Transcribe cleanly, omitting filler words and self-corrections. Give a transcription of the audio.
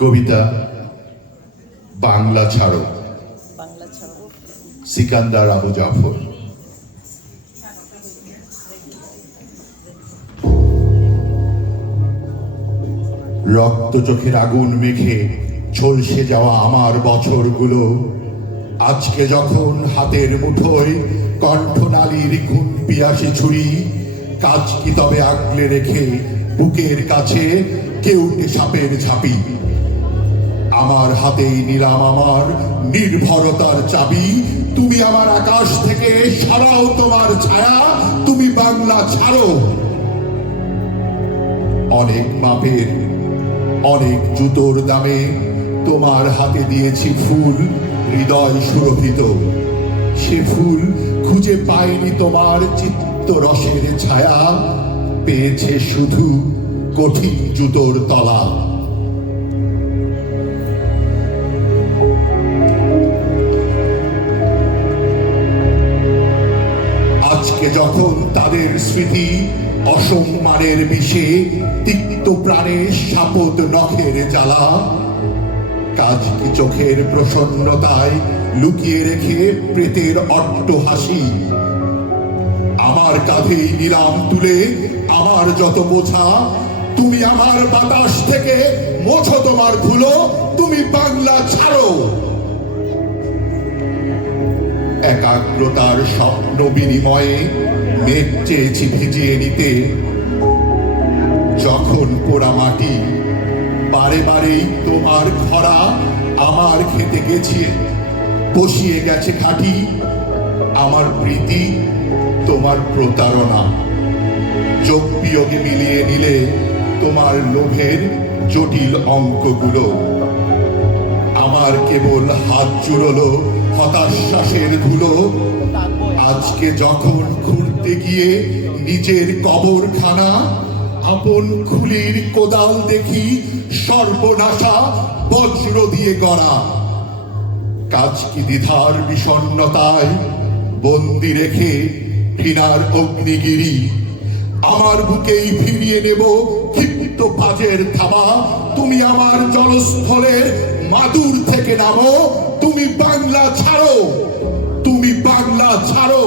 কবিতা বাংলা ছাড়ো, সিকান্দার আবু জাফর। রক্ত চোখের আগুন মেখে ঝলসে যাওয়া আমার বছরগুলো আজকে যখন হাতের মুঠোয় কণ্ঠনালীর খুন পিয়াসী ছুরি, কাজ কি তবে আগলে রেখে বুকের কাছে কেউটে সাপের ঝাঁপি। আমার হাতেই নিলাম আমার নির্ভরতার চাবি। তুমি আমার আকাশ থেকে সরাও তোমার ছায়া, তুমি বাংলা ছাড়ো। অনেক মাপের অনেক জুতোর দামে তোমার হাতে দিয়েছি ফুল, হৃদয় সুরভিত। সে ফুল খুঁজে পায়নি তোমার চিত্তরসের ছায়া, পেয়েছে শুধু কঠিন জুতোর তলা। আজকে যখন তাদের স্মৃতি অসম্মানের বিষে তিক্ত প্রাণে শাপদ নখের জ্বালা, কাজ কি চোখের প্রসন্নতায় লুকিয়ে রেখে প্রেতের অট্ট হাসি। আমার কাঁধেই নিলাম তুলে আমার যত বোঝা, তুমি আমার বাতাস থেকে মোছো তোমার ধুলো, তুমি বাংলা ছাড়ো। একাগ্রতার স্বপ্ন বিনিময়ে মেঘ চেয়েছি ভিজিয়ে নিতে, যখন পোড়া মাটি বারে বারেই তোমার খরা আমার খেতে গেছে বসিয়ে গেছে খাঁটি। আমার প্রীতি তোমার প্রতারণা, যোগ বিয়োগে মিলিয়ে নিলে তোমার লোভের জটিল অঙ্কগুলো। আমার কেবল হাত জুড়লো হতাশ্বাসের ধুলো। আজকে যখন খুঁড়তে গিয়ে নিজের কবরখানা, আপন খুলির কোদাল দেখি সর্বনাশা বজ্র দিয়ে গড়া। কাজ কি দ্বিধার বিষণ্ণতায় বন্দি রেখে ঘৃণার অগ্নিগিরি, আমার বুকেই ফিরিয়ে নেব ক্ষিপ্ত বাজের থাবা। তুমি আমার জলস্থলের মাদুর থেকে নামো, তুমি বাংলা ছাড়ো, তুমি বাংলা ছাড়ো।